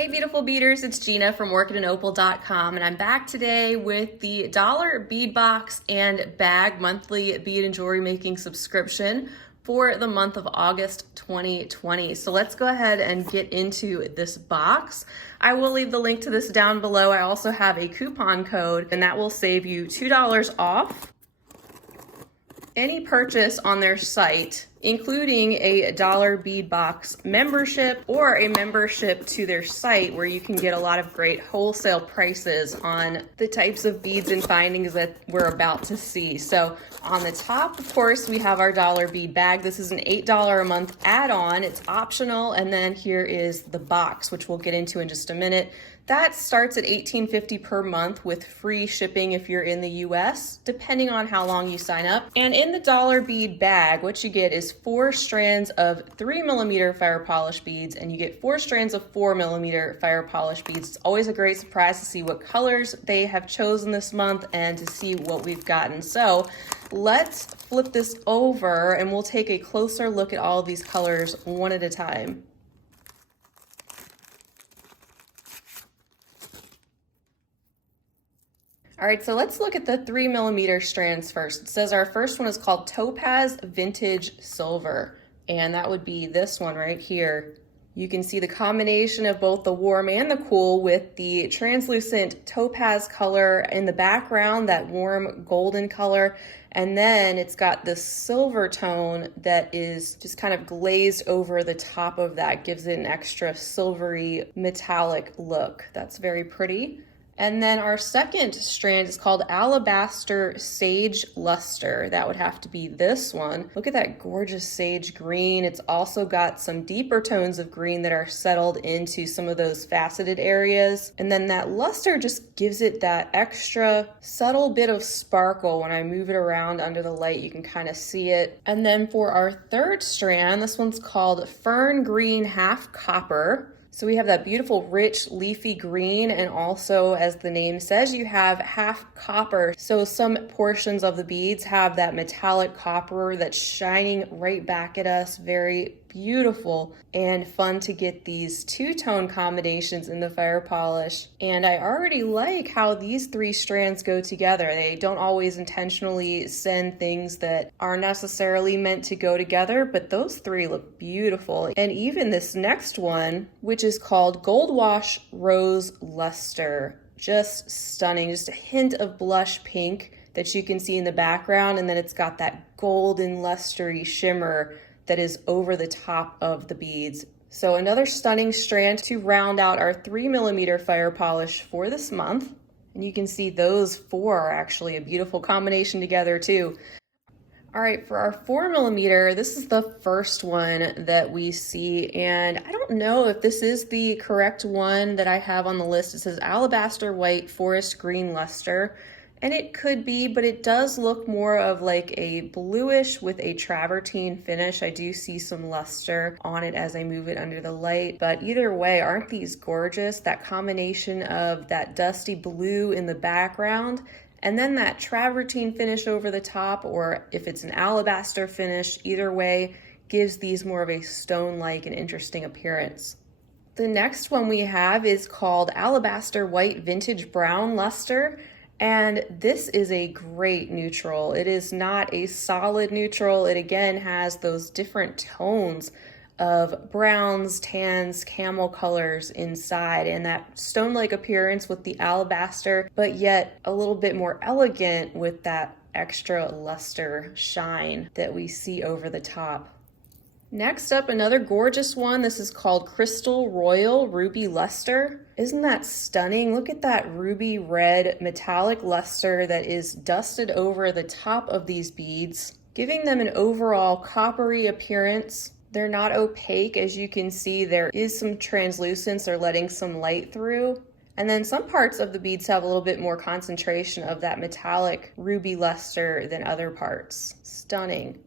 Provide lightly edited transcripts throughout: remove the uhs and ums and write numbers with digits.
Hey beautiful beaders, it's Gina from orchidandopal.com, and I'm back today with the dollar bead box and bag monthly bead and jewelry making subscription for the month of August 2020. So let's go ahead and get into this box. I will leave the link to this down below. I also have a coupon code and that will save you $2 off any purchase on their site, including a dollar bead box membership or a membership to their site where you can get a lot of great wholesale prices on the types of beads and findings that we're about to see. So on the top, of course, we have our dollar bead bag. This is an $8 a month add-on. It's optional. And then here is the box, which we'll get into in just a minute. That starts at $18.50 per month with free shipping if you're in the US, depending on how long you sign up. And in the dollar bead bag, what you get is 4 strands of 3mm fire polish beads, and you get 4 strands of 4mm fire polish beads. It's always a great surprise to see what colors they have chosen this month and to see what we've gotten. So let's flip this over and we'll take a closer look at all of these colors one at a time. All right, so let's look at the 3mm strands first. It says our first one is called Topaz Vintage Silver, and that would be this one right here. You can see the combination of both the warm and the cool with the translucent topaz color in the background, that warm golden color, and then it's got this silver tone that is just kind of glazed over the top of that, gives it an extra silvery metallic look. That's very pretty. And then our second strand is called Alabaster Sage Luster. That would have to be this one. Look at that gorgeous sage green. It's also got some deeper tones of green that are settled into some of those faceted areas. And then that luster just gives it that extra subtle bit of sparkle. When I move it around under the light, you can kind of see it. And then for our third strand, this one's called Fern Green Half Copper. So we have that beautiful rich leafy green, and also, as the name says, you have half copper. So some portions of the beads have that metallic copper that's shining right back at us. Very beautiful and fun to get these two-tone combinations in the fire polish. And I already like how these 3 strands go together. They don't always intentionally send things that are necessarily meant to go together, but those 3 look beautiful. And even this next one, which is called Gold Wash Rose Luster, just stunning. Just a hint of blush pink that you can see in the background, and then it's got that golden lustery shimmer that is over the top of the beads. So another stunning strand to round out our 3mm fire polish for this month. And you can see those 4 are actually a beautiful combination together too. All right, for our 4mm, this is the first one that we see, and I don't know if this is the correct one that I have on the list. It says Alabaster White Forest Green Luster. And it could be, but it does look more of like a bluish with a travertine finish. I do see some luster on it as I move it under the light. But either way, aren't these gorgeous? That combination of that dusty blue in the background and then that travertine finish over the top, or if it's an alabaster finish, either way gives these more of a stone-like and interesting appearance. The next one we have is called Alabaster White Vintage Brown Luster. And this is a great neutral. It is not a solid neutral. It again has those different tones of browns, tans, camel colors inside, and that stone-like appearance with the alabaster, but yet a little bit more elegant with that extra luster shine that we see over the top. Next up, another gorgeous one. This is called Crystal Royal Ruby Luster. Isn't that stunning? Look at that ruby red metallic luster that is dusted over the top of these beads, giving them an overall coppery appearance. They're not opaque. As you can see, there is some translucence or letting some light through. And then some parts of the beads have a little bit more concentration of that metallic ruby luster than other parts. Stunning.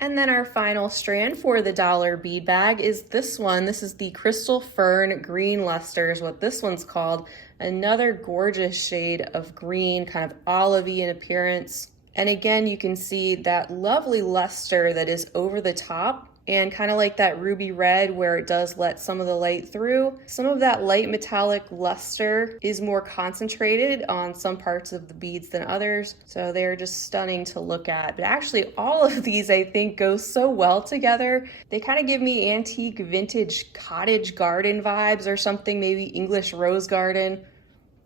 And then our final strand for the dollar bead bag is this one. This is the Crystal Fern Green Luster is what this one's called. Another gorgeous shade of green, kind of olivey in appearance. And again, you can see that lovely luster that is over the top and kind of like that ruby red where it does let some of the light through. Some of that light metallic luster is more concentrated on some parts of the beads than others, so they're just stunning to look at. But actually all of these I think go so well together. They kind of give me antique vintage cottage garden vibes or something, maybe English rose garden.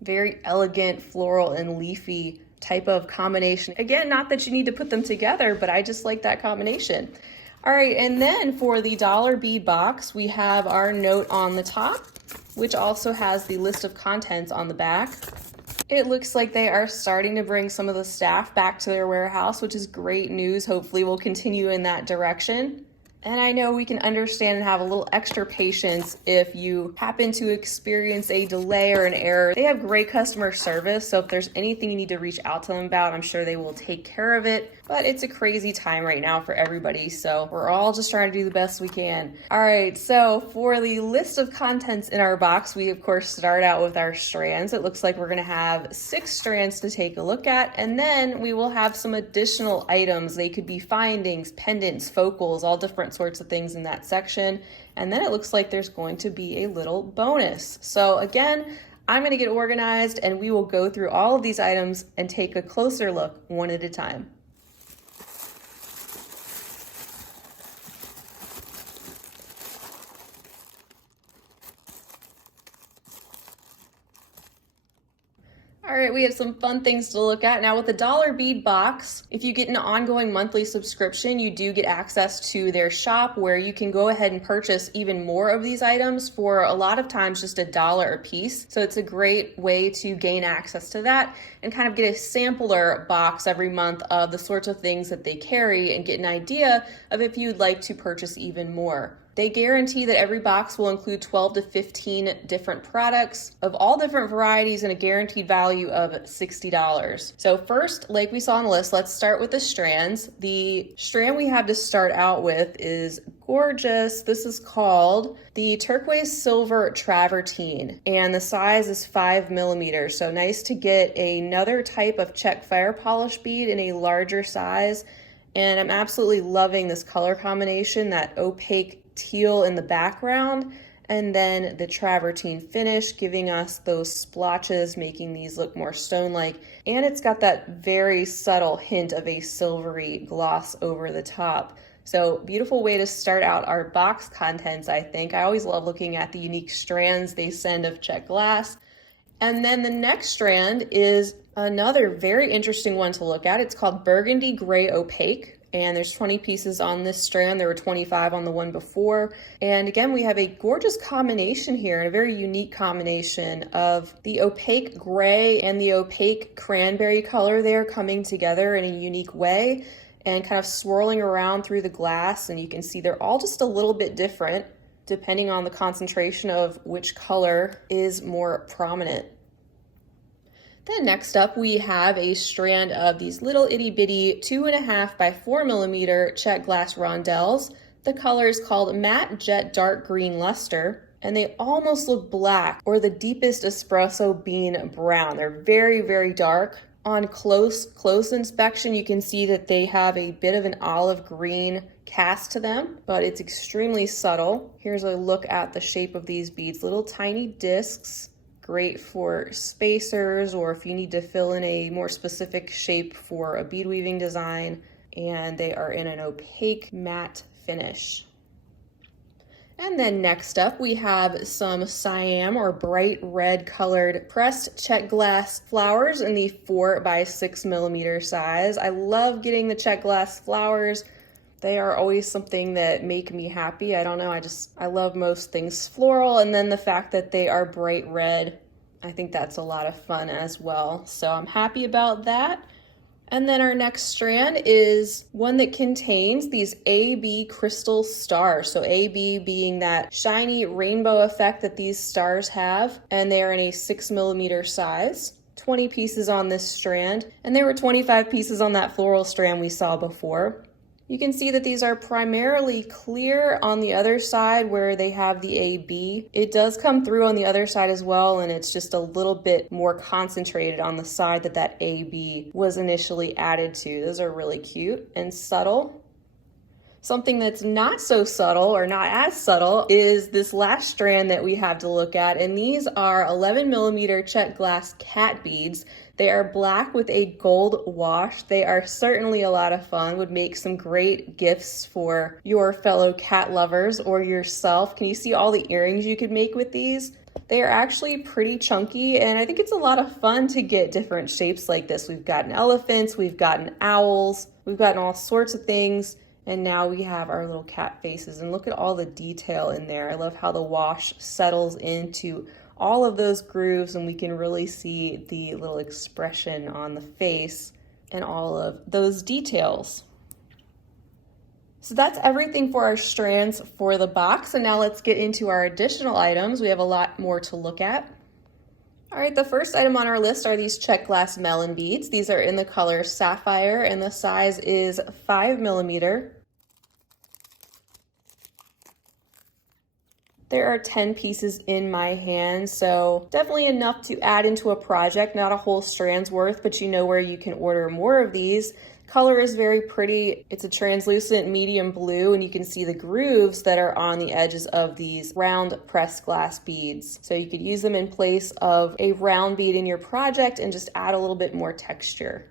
Very elegant floral and leafy type of combination. Again, not that you need to put them together, but I just like that combination. All right, and then for the dollar bead box, we have our note on the top, which also has the list of contents on the back. It looks like they are starting to bring some of the staff back to their warehouse, which is great news. Hopefully we'll continue in that direction. And I know we can understand and have a little extra patience if you happen to experience a delay or an error. They have great customer service, so if there's anything you need to reach out to them about, I'm sure they will take care of it. But it's a crazy time right now for everybody, so we're all just trying to do the best we can. All right, so for the list of contents in our box, we of course start out with our strands. It looks like we're gonna have 6 strands to take a look at, and then we will have some additional items. They could be findings, pendants, focals, all different sorts of things in that section. And then it looks like there's going to be a little bonus. So again, I'm gonna get organized and we will go through all of these items and take a closer look one at a time. All right, we have some fun things to look at. Now with the dollar bead box, if you get an ongoing monthly subscription, you do get access to their shop where you can go ahead and purchase even more of these items for a lot of times just $1 a piece. So it's a great way to gain access to that and kind of get a sampler box every month of the sorts of things that they carry and get an idea of if you'd like to purchase even more. They guarantee that every box will include 12 to 15 different products of all different varieties and a guaranteed value of $60. So first, like we saw on the list, let's start with the strands. The strand we have to start out with is gorgeous. This is called the turquoise silver travertine, and the size is 5 millimeters. So nice to get another type of Czech fire polish bead in a larger size. And I'm absolutely loving this color combination, that opaque teal in the background, and then the travertine finish giving us those splotches, making these look more stone-like. And it's got that very subtle hint of a silvery gloss over the top. So beautiful way to start out our box contents, I think. I always love looking at the unique strands they send of Czech glass. And then the next strand is another very interesting one to look at. It's called Burgundy Gray Opaque. And there's 20 pieces on this strand. There were 25 on the one before. And again, we have a gorgeous combination here, and a very unique combination of the opaque gray and the opaque cranberry color there coming together in a unique way and kind of swirling around through the glass. And you can see they're all just a little bit different depending on the concentration of which color is more prominent. Then next up, we have a strand of these little itty bitty 2.5 by 4 millimeter Czech glass rondelles. The color is called Matte Jet Dark Green Luster, and they almost look black or the deepest espresso bean brown. They're very, very dark. On close inspection, you can see that they have a bit of an olive green cast to them, but it's extremely subtle. Here's a look at the shape of these beads, little tiny discs. Great for spacers or if you need to fill in a more specific shape for a bead weaving design, and they are in an opaque matte finish. And then next up we have some cyan or bright red colored pressed Czech glass flowers in the 4 by 6 millimeter size. I love getting the Czech glass flowers. They are always something that make me happy. I don't know, I love most things floral, and then the fact that they are bright red, I think that's a lot of fun as well. So I'm happy about that. And then our next strand is one that contains these AB crystal stars. So AB being that shiny rainbow effect that these stars have, and they are in a 6 millimeter size. 20 pieces on this strand, and there were 25 pieces on that floral strand we saw before. You can see that these are primarily clear on the other side where they have the AB. It does come through on the other side as well, and it's just a little bit more concentrated on the side that AB was initially added to. Those are really cute and subtle. Something that's not so subtle or not as subtle is this last strand that we have to look at, and these are 11 millimeter Czech glass cat beads. They are black with a gold wash. They are certainly a lot of fun, would make some great gifts for your fellow cat lovers or yourself. Can you see all the earrings you could make with these? They are actually pretty chunky, and I think it's a lot of fun to get different shapes like this. We've gotten elephants, we've gotten owls, we've gotten all sorts of things. And now we have our little cat faces, and look at all the detail in there. I love how the wash settles into all of those grooves, and we can really see the little expression on the face and all of those details. So that's everything for our strands for the box. And now let's get into our additional items. We have a lot more to look at. All right, the first item on our list are these Czech glass melon beads. These are in the color sapphire, and the size is 5 millimeter. There are 10 pieces in my hand, so definitely enough to add into a project, not a whole strand's worth, but you know where you can order more of these. Color is very pretty. It's a translucent medium blue, and you can see the grooves that are on the edges of these round pressed glass beads. So you could use them in place of a round bead in your project and just add a little bit more texture.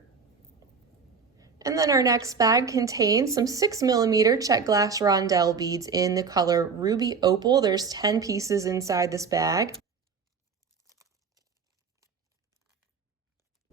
And then our next bag contains some 6 millimeter Czech glass rondelle beads in the color ruby opal. There's 10 pieces inside this bag.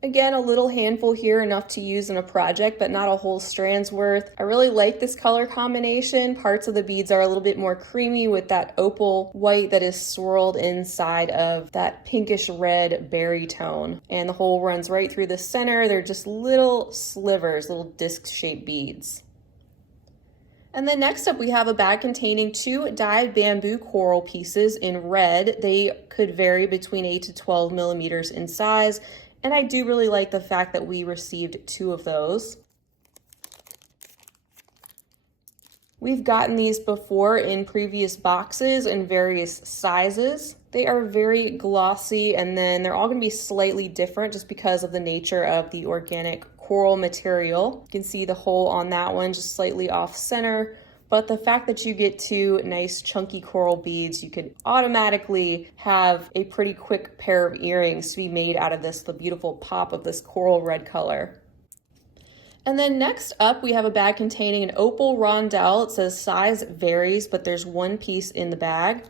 Again, a little handful here, enough to use in a project, but not a whole strand's worth. I really like this color combination. Parts of the beads are a little bit more creamy with that opal white that is swirled inside of that pinkish red berry tone. And the whole runs right through the center. They're just little slivers, little disc-shaped beads. And then next up, we have a bag containing 2 dyed bamboo coral pieces in red. They could vary between 8 to 12 millimeters in size. And I do really like the fact that we received 2 of those. We've gotten these before in previous boxes in various sizes. They are very glossy, and then they're all going to be slightly different just because of the nature of the organic coral material. You can see the hole on that one just slightly off center. But the fact that you get 2 nice chunky coral beads, you could automatically have a pretty quick pair of earrings to be made out of this, the beautiful pop of this coral red color. And then next up, we have a bag containing an opal rondelle. It says size varies, but there's 1 piece in the bag.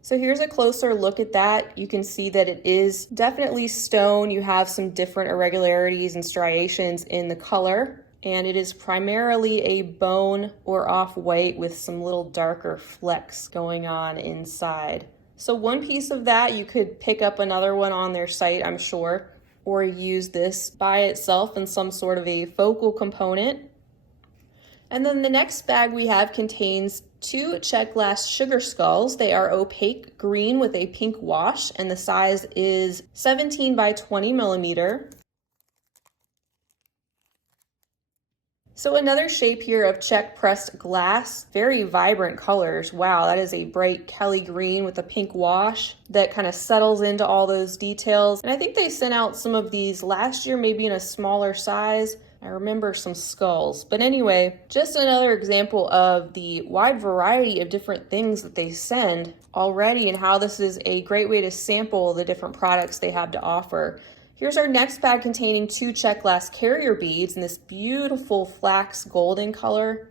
So here's a closer look at that. You can see that it is definitely stone. You have some different irregularities and striations in the color. And it is primarily a bone or off-white with some little darker flecks going on inside. So 1 piece of that, you could pick up another one on their site, I'm sure, or use this by itself in some sort of a focal component. And then the next bag we have contains 2 Czech glass sugar skulls. They are opaque green with a pink wash, and the size is 17 by 20 millimeter. So another shape here of Czech pressed glass, very vibrant colors. Wow, that is a bright Kelly green with a pink wash that kind of settles into all those details. And I think they sent out some of these last year, maybe in a smaller size. I remember some skulls. But anyway, just another example of the wide variety of different things that they send already and how this is a great way to sample the different products they have to offer. Here's our next bag containing 2 Czech glass carrier beads in this beautiful flax golden color.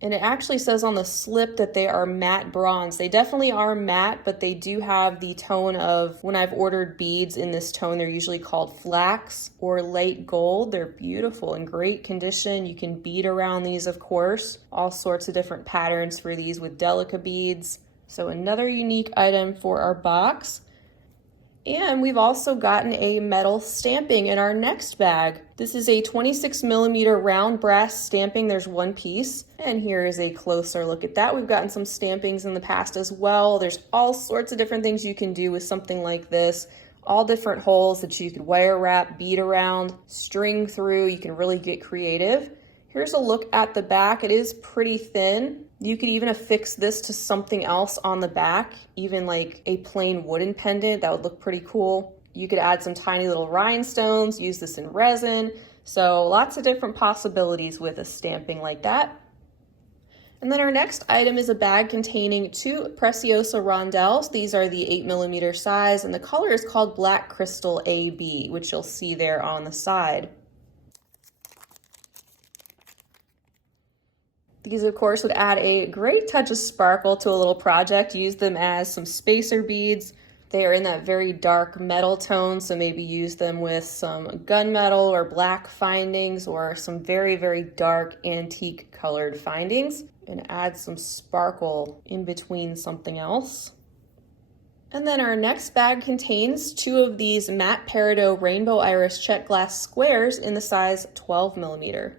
And it actually says on the slip that they are matte bronze. They definitely are matte, but they do have the tone of, when I've ordered beads in this tone, they're usually called flax or light gold. They're beautiful and great condition. You can bead around these, of course. All sorts of different patterns for these with delica beads. So another unique item for our box. And we've also gotten a metal stamping in our next bag. This is a 26 millimeter round brass stamping. There's 1 piece. And here is a closer look at that. We've gotten some stampings in the past as well. There's all sorts of different things you can do with something like this. All different holes that you could wire wrap, bead around, string through. You can really get creative. Here's a look at the back. It is pretty thin. You could even affix this to something else on the back, even like a plain wooden pendant. That would look pretty cool. You could add some tiny little rhinestones, use this in resin. So lots of different possibilities with a stamping like that. And then our next item is a bag containing 2 Preciosa rondelles. These are the 8mm size, and the color is called Black Crystal AB, which you'll see there on the side. These, of course, would add a great touch of sparkle to a little project. Use them as some spacer beads. They are in that very dark metal tone, so maybe use them with some gunmetal or black findings or some very, very dark antique colored findings, and add some sparkle in between something else. And then our next bag contains 2 of these matte peridot rainbow iris Czech glass squares in the size 12mm.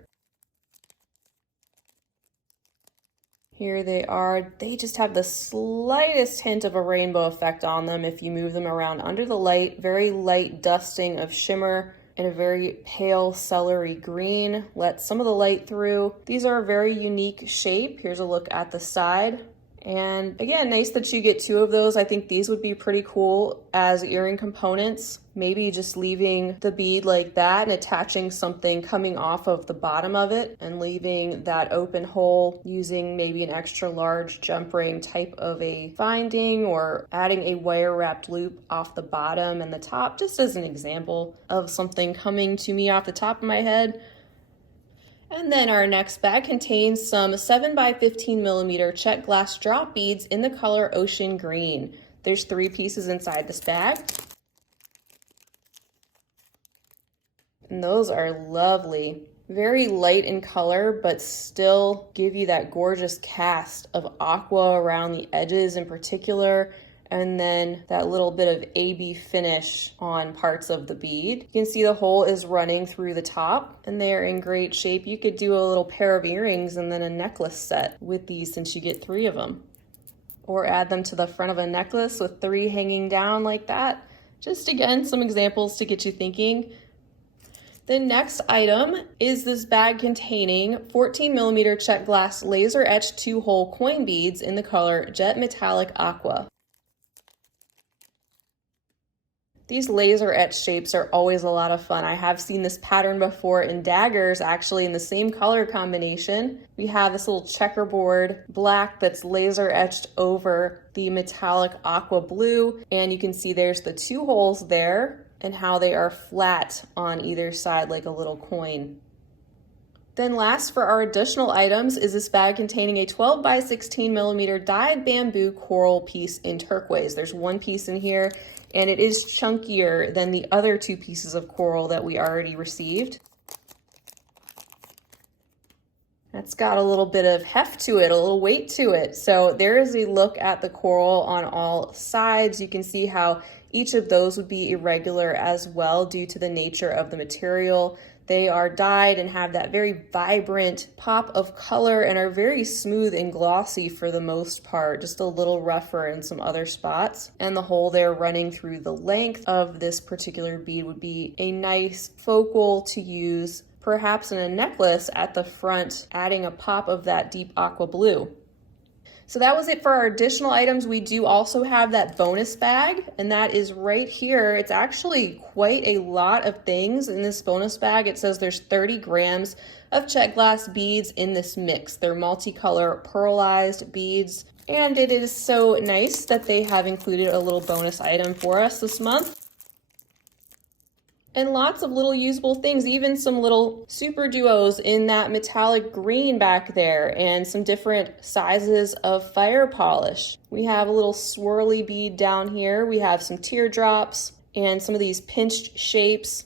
Here they are. They just have the slightest hint of a rainbow effect on them if you move them around under the light. Very light dusting of shimmer and a very pale celery green. Let some of the light through. These are a very unique shape. Here's a look at the side. And again, nice that you get 2 of those. I think these would be pretty cool as earring components. Maybe just leaving the bead like that and attaching something coming off of the bottom of it and leaving that open hole, using maybe an extra large jump ring type of a finding, or adding a wire wrapped loop off the bottom and the top, just as an example of something coming to me off the top of my head. And then our next bag contains some 7x15mm Czech glass drop beads in the color Ocean Green. There's 3 pieces inside this bag. And those are lovely. Very light in color, but still give you that gorgeous cast of aqua around the edges in particular, and then that little bit of AB finish on parts of the bead. You can see the hole is running through the top, and they're in great shape. You could do a little pair of earrings and then a necklace set with these, since you get 3 of them. Or add them to the front of a necklace with 3 hanging down like that. Just again, some examples to get you thinking. The next item is this bag containing 14mm Czech glass laser etched 2-hole coin beads in the color Jet Metallic Aqua. These laser etched shapes are always a lot of fun. I have seen this pattern before in daggers, actually in the same color combination. We have this little checkerboard black that's laser etched over the metallic aqua blue, and you can see there's the 2 holes there and how they are flat on either side like a little coin. Then last for our additional items is this bag containing a 12x16mm dyed bamboo coral piece in turquoise. There's 1 piece in here, and it is chunkier than the other 2 pieces of coral that we already received. That's got a little bit of heft to it, a little weight to it. So there is a look at the coral on all sides. You can see how each of those would be irregular as well due to the nature of the material. They are dyed and have that very vibrant pop of color and are very smooth and glossy for the most part, just a little rougher in some other spots. And the hole there running through the length of this particular bead would be a nice focal to use, perhaps in a necklace at the front, adding a pop of that deep aqua blue. So that was it for our additional items. We do also have that bonus bag, and that is right here. It's actually quite a lot of things in this bonus bag. It says there's 30 grams of Czech glass beads in this mix. They're multicolor pearlized beads, and it is so nice that they have included a little bonus item for us this month. And lots of little usable things, even some little super duos in that metallic green back there, and some different sizes of fire polish. We have a little swirly bead down here. We have some teardrops and some of these pinched shapes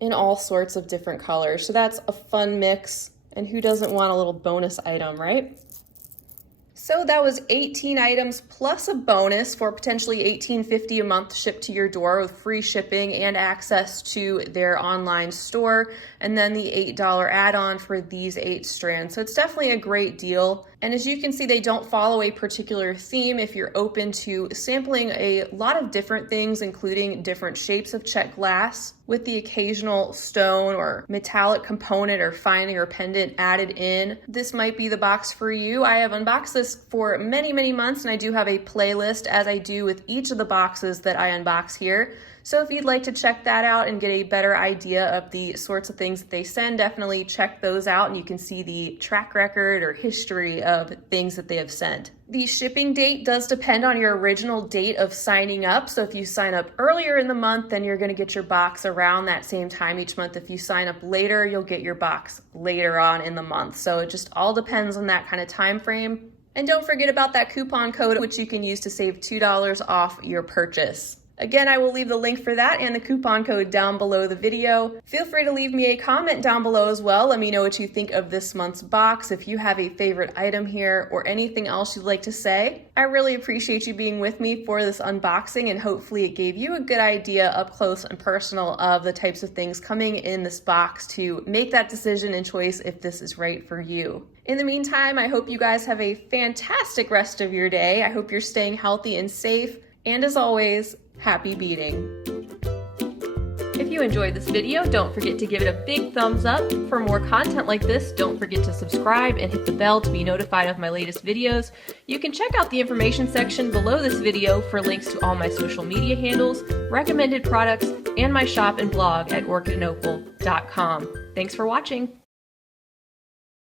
in all sorts of different colors. So that's a fun mix, and who doesn't want a little bonus item, right? So that was 18 items plus a bonus for potentially $18.50 a month shipped to your door with free shipping and access to their online store, and then the $8 add-on for these 8 strands. So it's definitely a great deal. And as you can see, they don't follow a particular theme. If you're open to sampling a lot of different things, including different shapes of Czech glass with the occasional stone or metallic component or finding or pendant added in, this might be the box for you. I have unboxed this for many, many months, and I do have a playlist, as I do with each of the boxes that I unbox here. So if you'd like to check that out and get a better idea of the sorts of things that they send, definitely check those out and you can see the track record or history of things that they have sent. The shipping date does depend on your original date of signing up. So if you sign up earlier in the month, then you're going to get your box around that same time each month. If you sign up later, you'll get your box later on in the month. So it just all depends on that kind of time frame. And don't forget about that coupon code, which you can use to save $2 off your purchase. Again, I will leave the link for that and the coupon code down below the video. Feel free to leave me a comment down below as well. Let me know what you think of this month's box, if you have a favorite item here or anything else you'd like to say. I really appreciate you being with me for this unboxing, and hopefully it gave you a good idea up close and personal of the types of things coming in this box to make that decision and choice if this is right for you. In the meantime, I hope you guys have a fantastic rest of your day. I hope you're staying healthy and safe. And as always, happy beading. If you enjoyed this video, don't forget to give it a big thumbs up. For more content like this, don't forget to subscribe and hit the bell to be notified of my latest videos. You can check out the information section below this video for links to all my social media handles, recommended products, and my shop and blog at orchidandopal.com. Thanks for watching.